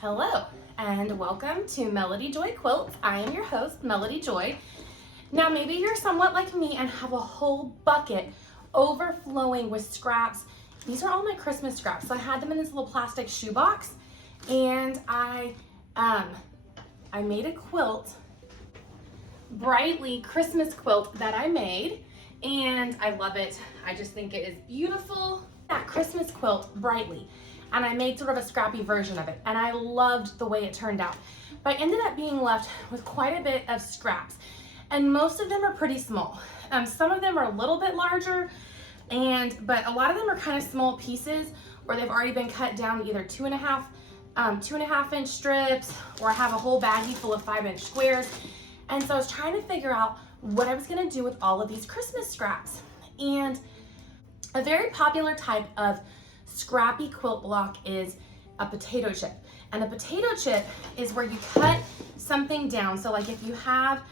Hello and welcome to Melody Joy Quilts. I am your host, Melody Joy. Now maybe you're somewhat like me and have a whole bucket overflowing with scraps. These are all my Christmas scraps. So I had them in this little plastic shoebox and I made a quilt, brightly Christmas quilt that I made, and I love it. I just think it is beautiful. That Christmas quilt, brightly. And I made sort of a scrappy version of it, and I loved the way it turned out. But I ended up being left with quite a bit of scraps, and most of them are pretty small. Some of them are a little bit larger, but a lot of them are kind of small pieces, or they've already been cut down to either 2.5 inch strips, or I have a whole baggie full of 5-inch squares. And so I was trying to figure out what I was gonna do with all of these Christmas scraps. And a very popular type of scrappy quilt block is a potato chip. And a potato chip is where you cut something down. So like if you have,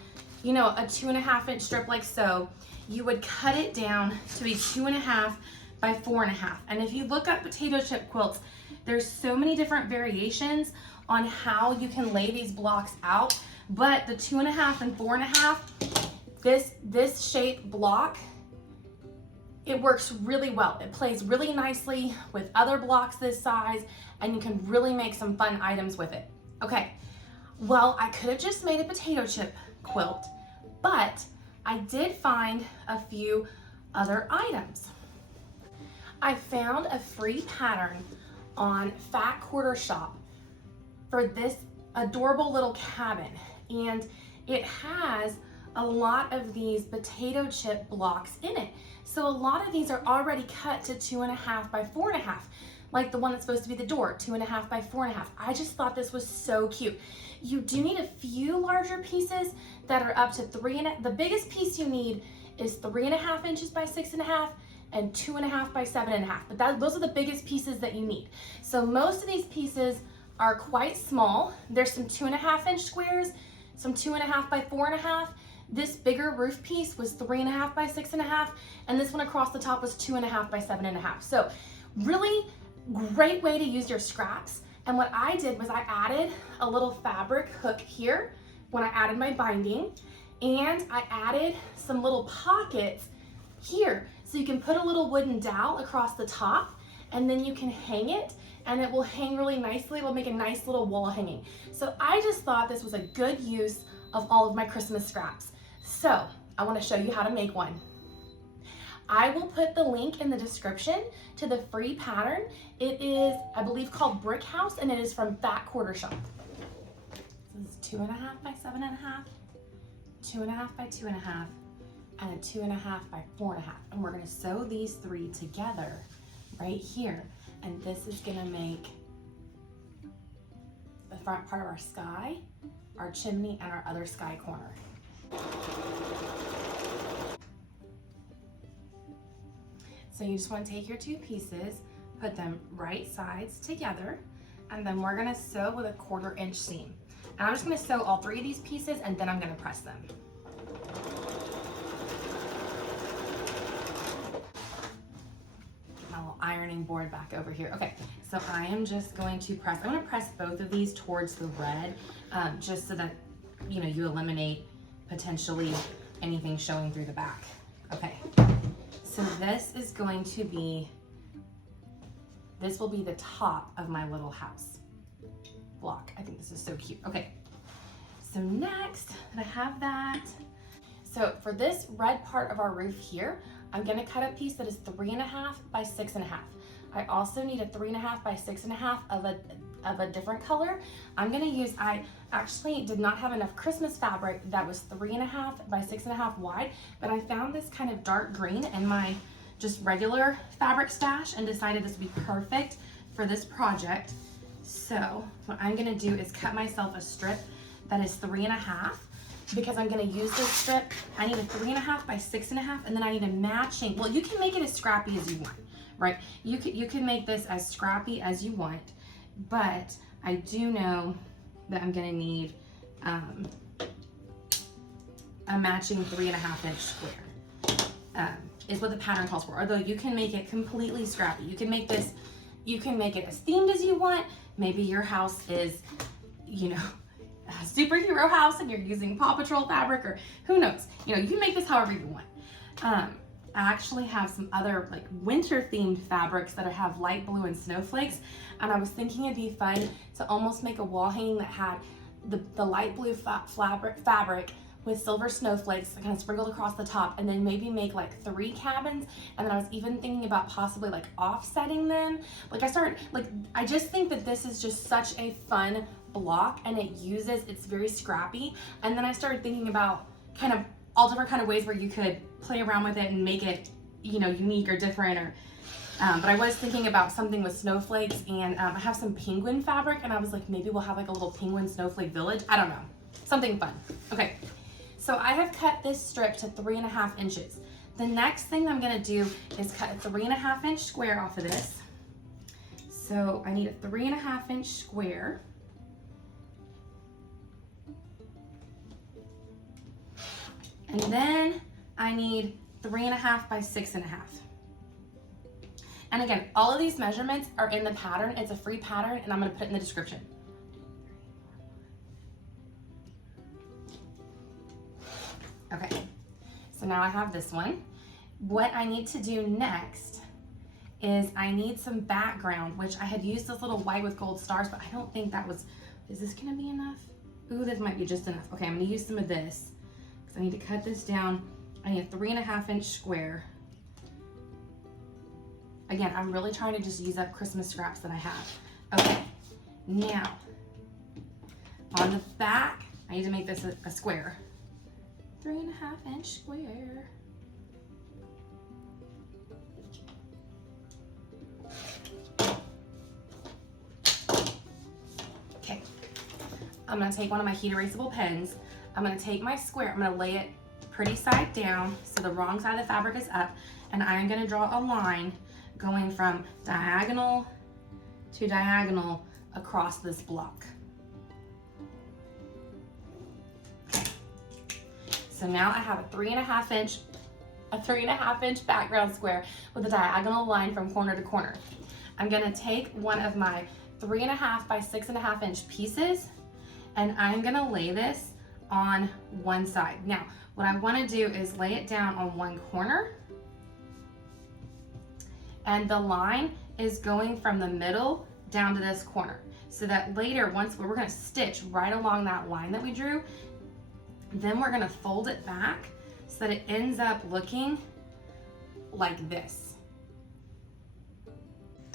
a 2.5 inch strip like so, you would cut it down to be 2.5 by 4.5. And if you look up potato chip quilts, there's so many different variations on how you can lay these blocks out. But the 2.5 and 4.5, this shape block, it works really well. It plays really nicely with other blocks this size, and you can really make some fun items with it. Okay, well, I could have just made a potato chip quilt, but I did find a few other items. I found a free pattern on Fat Quarter Shop for this adorable little cabin, and it has a lot of these potato chip blocks in it. So a lot of these are already cut to 2.5 by 4.5, like the one that's supposed to be the door, 2.5 by 4.5. I just thought this was so cute. You do need a few larger pieces that are up to 3.5. The biggest piece you need is 3.5 inches by 6.5 and 2.5 by 7.5. But those are the biggest pieces that you need. So most of these pieces are quite small. There's some 2.5 inch squares, some 2.5 by 4.5. This bigger roof piece was 3.5 by 6.5, and this one across the top was 2.5 by 7.5. So really great way to use your scraps. And what I did was I added a little fabric hook here when I added my binding, and I added some little pockets here. So you can put a little wooden dowel across the top, and then you can hang it, and it will hang really nicely. It will make a nice little wall hanging. So I just thought this was a good use of all of my Christmas scraps. So I want to show you how to make one. I will put the link in the description to the free pattern. It is, I believe, called Brickhouse, and it is from Fat Quarter Shop. This is 2.5 by 7.5, 2.5 by 2.5, and a 2.5 by 4.5. And we're going to sew these three together right here. And this is going to make the front part of our sky, our chimney, and our other sky corner. So you just want to take your two pieces, put them right sides together, and then we're going to sew with a 1/4 inch seam. And I'm just going to sew all three of these pieces, and then I'm going to press them. Get my little ironing board back over here. Okay, so I am just going to press. I'm going to press both of these towards the red, just so that you eliminate potentially anything showing through the back. Okay, so this will be the top of my little house block. I think this is so cute. Okay, so next I have that. So for this red part of our roof here, I'm gonna cut a piece that is 3.5 by 6.5. I also need a 3.5 by 6.5 of a different color. I'm gonna use, I actually did not have enough Christmas fabric that was 3.5 by 6.5 wide, but I found this kind of dark green in my just regular fabric stash and decided this would be perfect for this project. So what I'm gonna do is cut myself a strip that is 3.5, because I'm gonna use this strip. I need a 3.5 by 6.5, and then I need a matching, well, you can make it as scrappy as you want, right? You can make this as scrappy as you want, but I do know that I'm gonna need a matching 3.5 inch square, is what the pattern calls for. Although you can make it completely scrappy. You can make this, You can make it as themed as you want. Maybe your house is, you know, a superhero house and you're using Paw Patrol fabric, or who knows. You know, you can make this however you want. I actually have some other like winter themed fabrics that have light blue and snowflakes, and I was thinking it'd be fun to almost make a wall hanging that had the light blue fabric with silver snowflakes kind of sprinkled across the top, and then maybe make like 3 cabins. And then I was even thinking about possibly like offsetting them. Like I just think that this is just such a fun block, and it's very scrappy. And then I started thinking about kind of all different kind of ways where you could play around with it and make it, you know, unique or different, or but I was thinking about something with snowflakes, and I have some penguin fabric, and I was like, maybe we'll have like a little penguin snowflake village. I don't know, something fun. Okay, so I have cut this strip to 3.5 inches. The next thing I'm gonna do is cut a 3.5 inch square off of this. So I need a 3.5 inch square. And then I need 3.5 by 6.5. And again, all of these measurements are in the pattern. It's a free pattern, and I'm gonna put it in the description. Okay, so now I have this one. What I need to do next is I need some background, which I had used this little white with gold stars, but I don't think that was, is this gonna be enough? Ooh, this might be just enough. Okay, I'm gonna use some of this, because I need to cut this down. I need a 3.5 inch square. Again, I'm really trying to just use up Christmas scraps that I have. Okay, now, on the back, I need to make this a square. 3.5 inch square. Okay, I'm gonna take one of my heat erasable pens. I'm gonna take my square, I'm gonna lay it pretty side down so the wrong side of the fabric is up, and I'm gonna draw a line going from diagonal to diagonal across this block. Okay. So now I have a 3.5 inch background square with a diagonal line from corner to corner. I'm gonna take one of my 3.5 by 6.5 inch pieces, and I'm gonna lay this on one side. Now, what I wanna do is lay it down on one corner, and the line is going from the middle down to this corner, so that later, once we're gonna stitch right along that line that we drew, then we're gonna fold it back so that it ends up looking like this.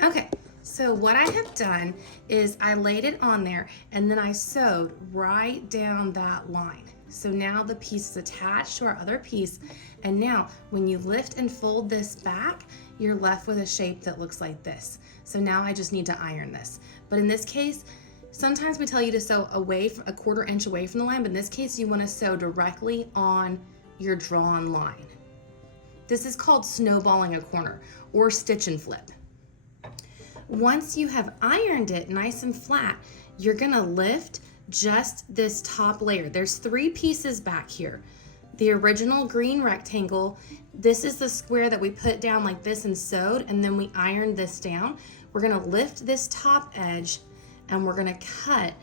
Okay, so what I have done is I laid it on there, and then I sewed right down that line. So now the piece is attached to our other piece, and now when you lift and fold this back, you're left with a shape that looks like this. So now I just need to iron this. But in this case, sometimes we tell you to sew away from a 1/4 inch away from the line, but in this case you want to sew directly on your drawn line. This is called snowballing a corner, or stitch and flip. Once you have ironed it nice and flat, you're gonna lift just this top layer. There's 3 pieces back here. The original green rectangle, this is the square that we put down like this and sewed, and then we ironed this down. We're gonna lift this top edge, and we're gonna cut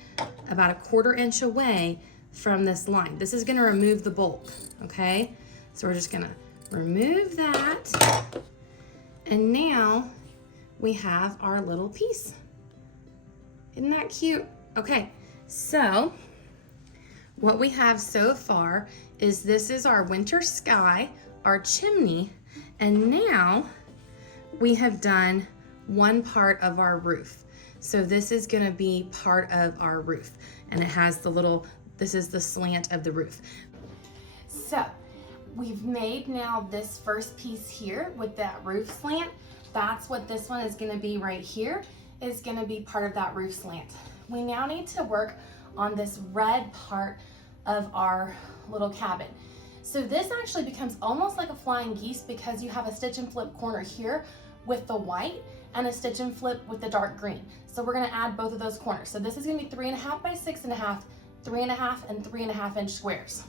about a 1/4 inch away from this line. This is gonna remove the bulk, okay? So we're just gonna remove that, and now we have our little piece. Isn't that cute? Okay, so what we have so far is this is our winter sky, our chimney, and now we have done one part of our roof. So this is gonna be part of our roof, and it has the little, this is the slant of the roof. So we've made now this first piece here with that roof slant. That's what this one is gonna be right here, is gonna be part of that roof slant. We now need to work on this red part of our little cabin. So this actually becomes almost like a flying geese, because you have a stitch and flip corner here with the white and a stitch and flip with the dark green. So we're gonna add both of those corners. So this is gonna be 3.5 by 6.5, 3.5 and 3.5 inch squares.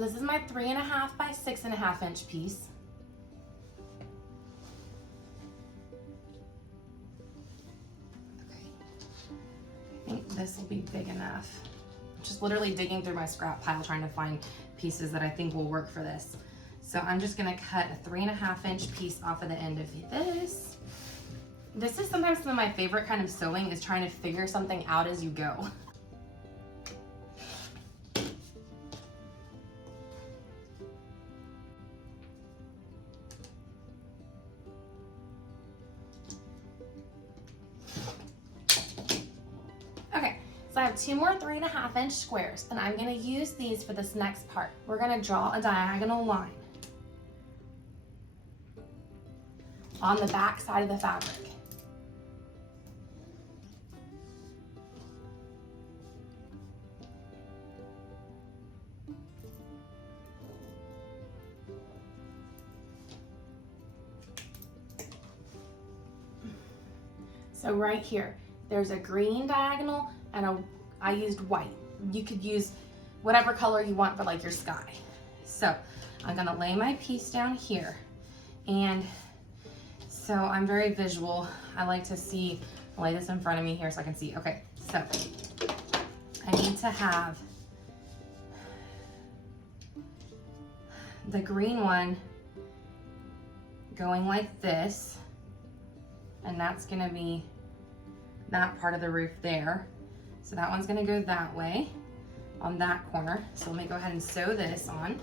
So this is my 3.5 by 6.5 inch piece. Okay. I think this will be big enough. I'm just literally digging through my scrap pile trying to find pieces that I think will work for this. So I'm just gonna cut a 3.5 inch piece off of the end of this. This is sometimes some of my favorite kind of sewing, is trying to figure something out as you go. Okay, so I have 2 more 3.5 inch squares, and I'm gonna use these for this next part. We're gonna draw a diagonal line on the back side of the fabric. So right here, there's a green diagonal and I used white. You could use whatever color you want for like your sky. So I'm gonna lay my piece down here. And so I'm very visual. I like to see, I'll lay this in front of me here so I can see. Okay, so I need to have the green one going like this. And that's gonna be that part of the roof there. So that one's gonna go that way on that corner. So let me go ahead and sew this on.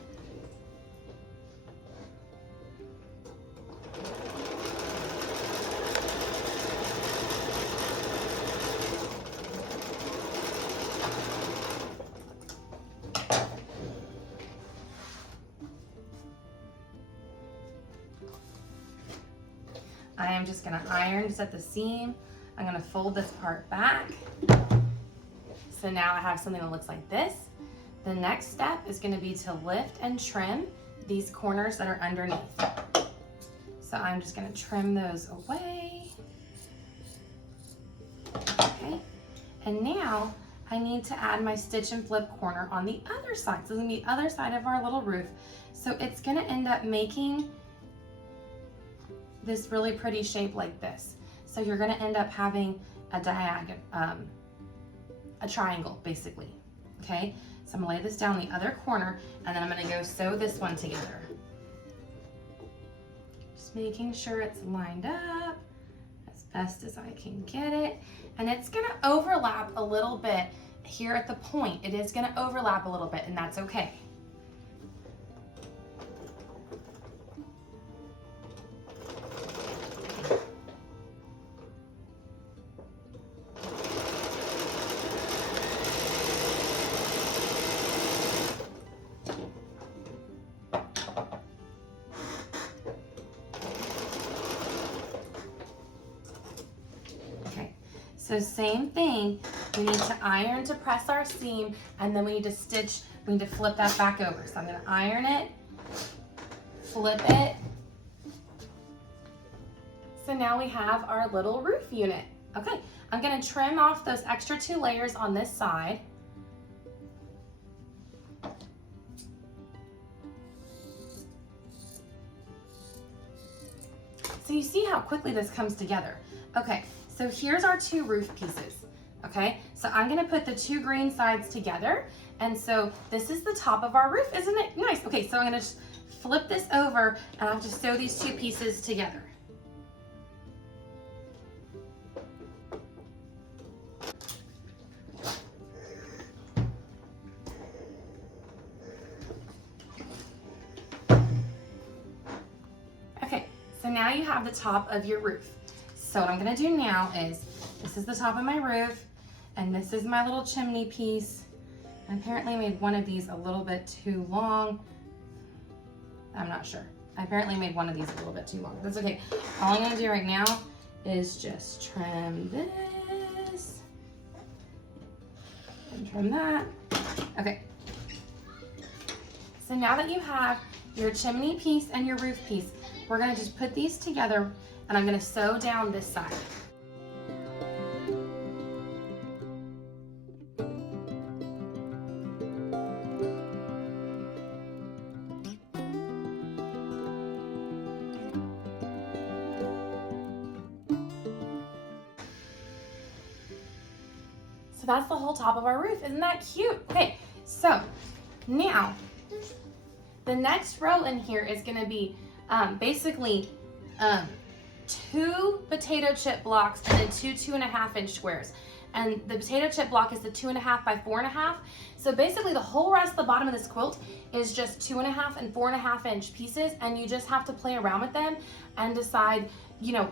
I am just gonna iron just at the seam. I'm gonna fold this part back. So now I have something that looks like this. The next step is gonna be to lift and trim these corners that are underneath. So I'm just gonna trim those away. Okay, and now I need to add my stitch and flip corner on the other side. So it's gonna be the other side of our little roof. So it's gonna end up making this really pretty shape like this. So you're gonna end up having a diagonal, a triangle basically, okay? So I'm gonna lay this down the other corner and then I'm gonna go sew this one together. Just making sure it's lined up as best as I can get it. And it's gonna overlap a little bit here at the point. It is gonna overlap a little bit and that's okay. So same thing, we need to iron to press our seam and then we need to stitch, we need to flip that back over. So I'm gonna iron it, flip it. So now we have our little roof unit. Okay, I'm gonna trim off those extra 2 layers on this side. So you see how quickly this comes together. Okay. So here's our 2 roof pieces, okay? So I'm gonna put the 2 green sides together, and so this is the top of our roof, isn't it nice? Okay, so I'm gonna just flip this over, and I'll just sew these 2 pieces together. Okay, so now you have the top of your roof. So what I'm gonna do now is, this is the top of my roof, and this is my little chimney piece. I apparently made one of these a little bit too long. I'm not sure. I apparently made one of these a little bit too long. That's okay. All I'm gonna do right now is just trim this, and trim that. Okay. So now that you have your chimney piece and your roof piece, we're gonna just put these together and I'm gonna sew down this side. that's the whole top of our roof. Isn't that cute? Okay, so now the next row in here is gonna be basically 2 potato chip blocks and then 2 2.5-inch squares. And the potato chip block is the 2.5 by 4.5. So basically the whole rest of the bottom of this quilt is just 2.5 and 4.5-inch pieces, and you just have to play around with them and decide, you know,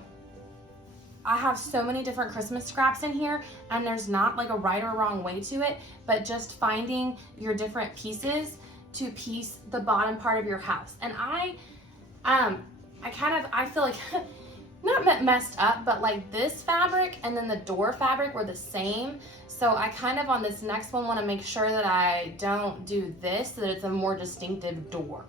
I have so many different Christmas scraps in here, and there's not like a right or wrong way to it, but just finding your different pieces to piece the bottom part of your house. And I feel like not messed up, but like this fabric and then the door fabric were the same. So I kind of on this next one want to make sure that I don't do this, so that it's a more distinctive door.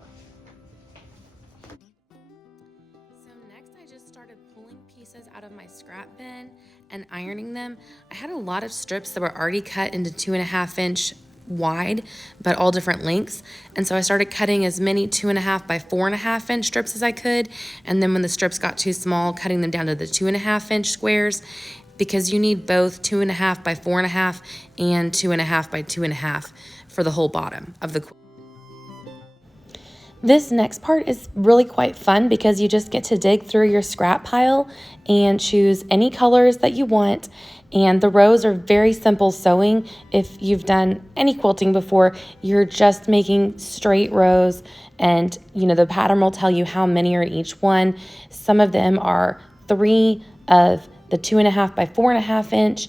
So next I just started pulling pieces out of my scrap bin and ironing them. I had a lot of strips that were already cut into 2.5-inch wide, but all different lengths. And so I started cutting as many 2.5 by 4.5-inch strips as I could. And then when the strips got too small, cutting them down to the 2.5-inch squares, because you need both 2.5 by 4.5 and 2.5 by 2.5 for the whole bottom of the quilt. This next part is really quite fun because you just get to dig through your scrap pile and choose any colors that you want. And the rows are very simple sewing. If you've done any quilting before, you're just making straight rows, and you know the pattern will tell you how many are in each one. Some of them are 3 of the 2.5 by 4.5-inch.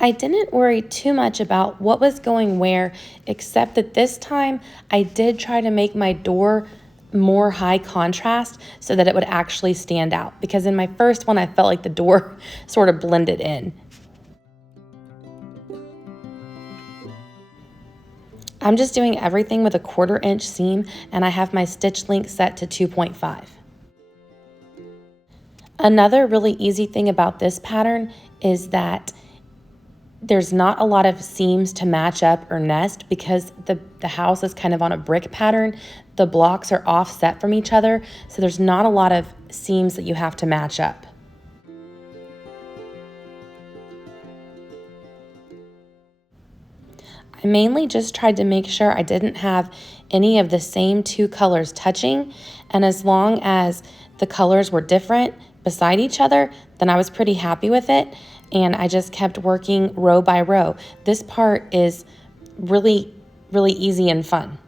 I didn't worry too much about what was going where, except that this time I did try to make my door more high contrast so that it would actually stand out, because in my first one I felt like the door sort of blended in. I'm just doing everything with a 1/4-inch seam, and I have my stitch length set to 2.5. Another really easy thing about this pattern is that there's not a lot of seams to match up or nest because the house is kind of on a brick pattern. The blocks are offset from each other, so there's not a lot of seams that you have to match up. I mainly just tried to make sure I didn't have any of the same 2 colors touching, and as long as the colors were different beside each other, then I was pretty happy with it. And I just kept working row by row. This part is really, really easy and fun.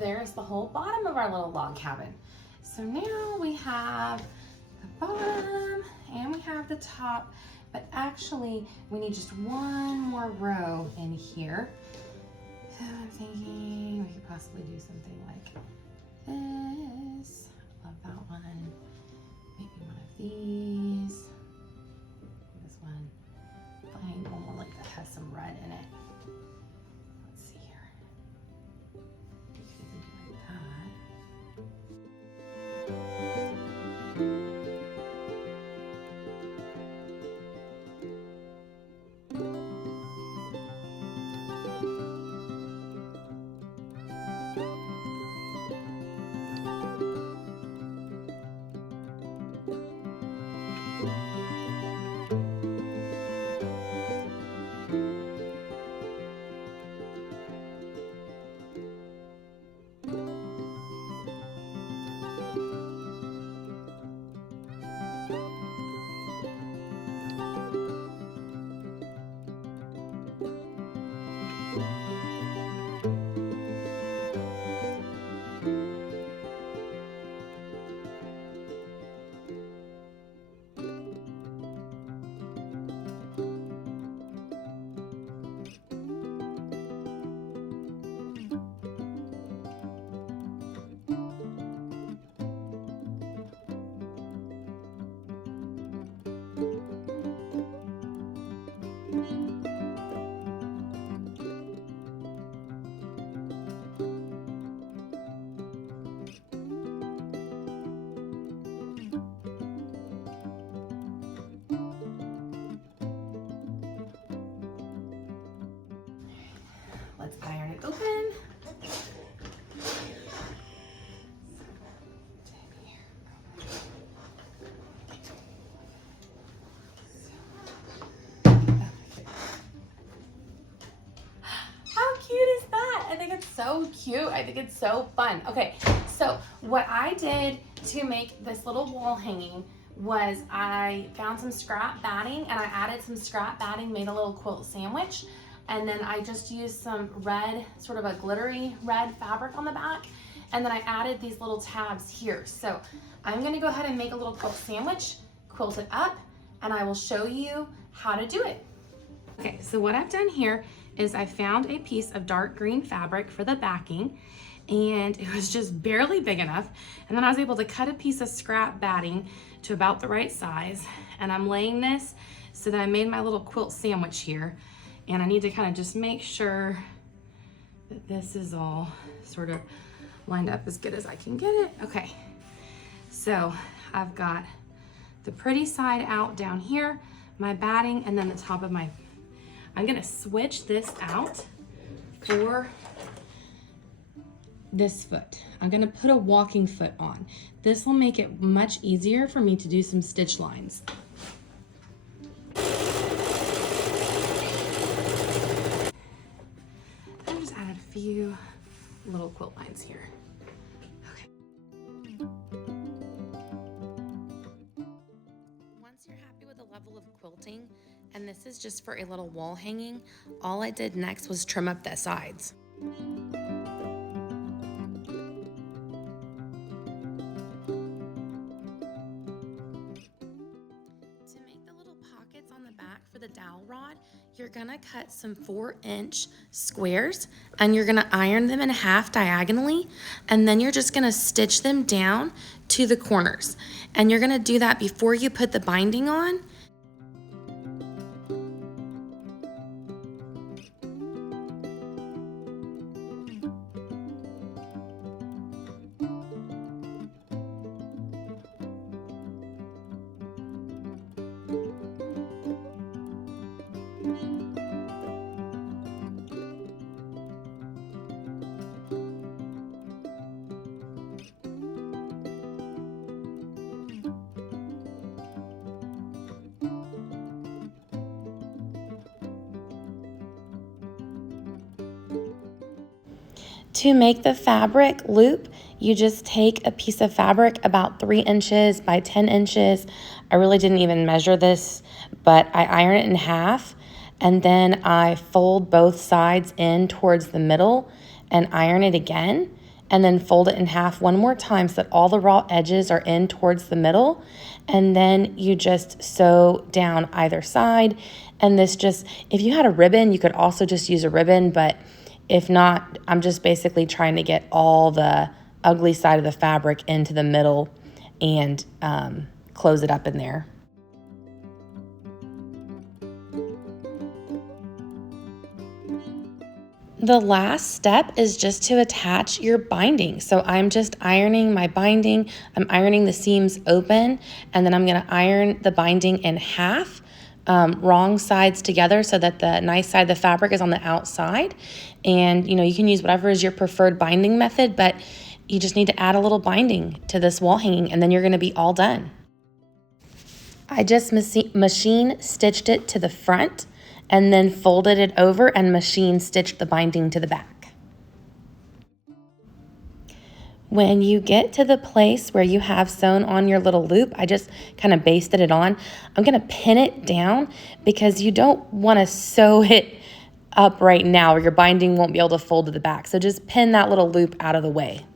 there's the whole bottom of our little log cabin. So now we have the bottom and we have the top, but actually we need just one more row in here. So I'm thinking we could possibly do something like this. Love that one. Maybe one of these. This one. Find one more like that has some red in it. Let's see here. Like that. Let's iron it open. How cute is that? I think it's so cute. I think it's so fun. Okay, so what I did to make this little wall hanging was I found some scrap batting and I added some scrap batting, made a little quilt sandwich. And then I just used some red, sort of a glittery red fabric on the back. And then I added these little tabs here. So I'm gonna go ahead and make a little quilt sandwich, quilt it up, and I will show you how to do it. Okay, so what I've done here is I found a piece of dark green fabric for the backing, and it was just barely big enough. And then I was able to cut a piece of scrap batting to about the right size. And I'm laying this so that I made my little quilt sandwich here. And I need to kind of just make sure that this is all sort of lined up as good as I can get it. Okay, so I've got the pretty side out down here, my batting, and then the top of I'm gonna switch this out for this foot. I'm gonna put a walking foot on. This will make it much easier for me to do some stitch lines. Few little quilt lines here. Okay. Once you're happy with the level of quilting, and this is just for a little wall hanging, all I did next was trim up the sides. The dowel rod, you're gonna cut some 4-inch squares and you're gonna iron them in half diagonally, and then you're just gonna stitch them down to the corners, and you're gonna do that before you put the binding on. To make the fabric loop, you just take a piece of fabric about 3 inches by 10 inches. I really didn't even measure this, but I iron it in half, and then I fold both sides in towards the middle and iron it again. and then fold it in half one more time so that all the raw edges are in towards the middle. And then you just sew down either side. And this just, if you had a ribbon, you could also just use a ribbon, but if not, I'm just basically trying to get all the ugly side of the fabric into the middle and close it up in there. The last step is just to attach your binding. So I'm just ironing my binding. I'm ironing the seams open, and then I'm gonna iron the binding in half, wrong sides together so that the nice side of the fabric is on the outside. And you can use whatever is your preferred binding method, but you just need to add a little binding to this wall hanging, and then you're gonna be all done. I just machine stitched it to the front and then folded it over and machine stitched the binding to the back. When you get to the place where you have sewn on your little loop, I just kind of basted it on. I'm gonna pin it down because you don't wanna sew it up right now or your binding won't be able to fold to the back. So just pin that little loop out of the way.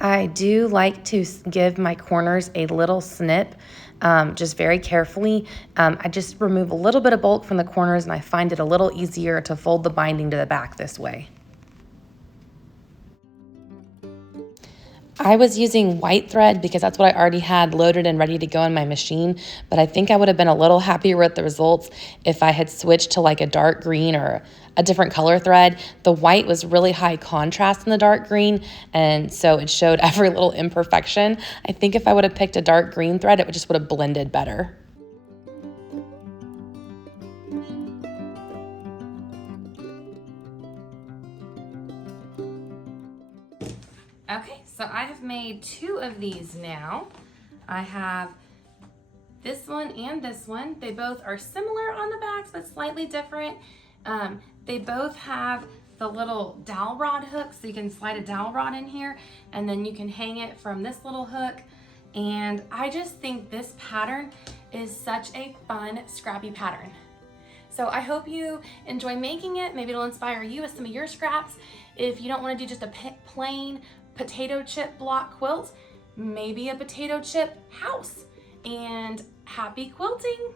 I do like to give my corners a little snip, just very carefully. I just remove a little bit of bulk from the corners and I find it a little easier to fold the binding to the back this way. I was using white thread because that's what I already had loaded and ready to go in my machine, but I think I would have been a little happier with the results if I had switched to like a dark green or a different color thread. The white was really high contrast in the dark green, and so it showed every little imperfection. I think if I would have picked a dark green thread, it just would have blended better. Okay, so I have made 2 of these now. I have this one and this one. They both are similar on the backs, but slightly different. They both have the little dowel rod hook, so you can slide a dowel rod in here, and then you can hang it from this little hook. And I just think this pattern is such a fun, scrappy pattern. So I hope you enjoy making it. Maybe it'll inspire you with some of your scraps. If you don't want to do just a plain potato chip block quilt, maybe a potato chip house. And happy quilting!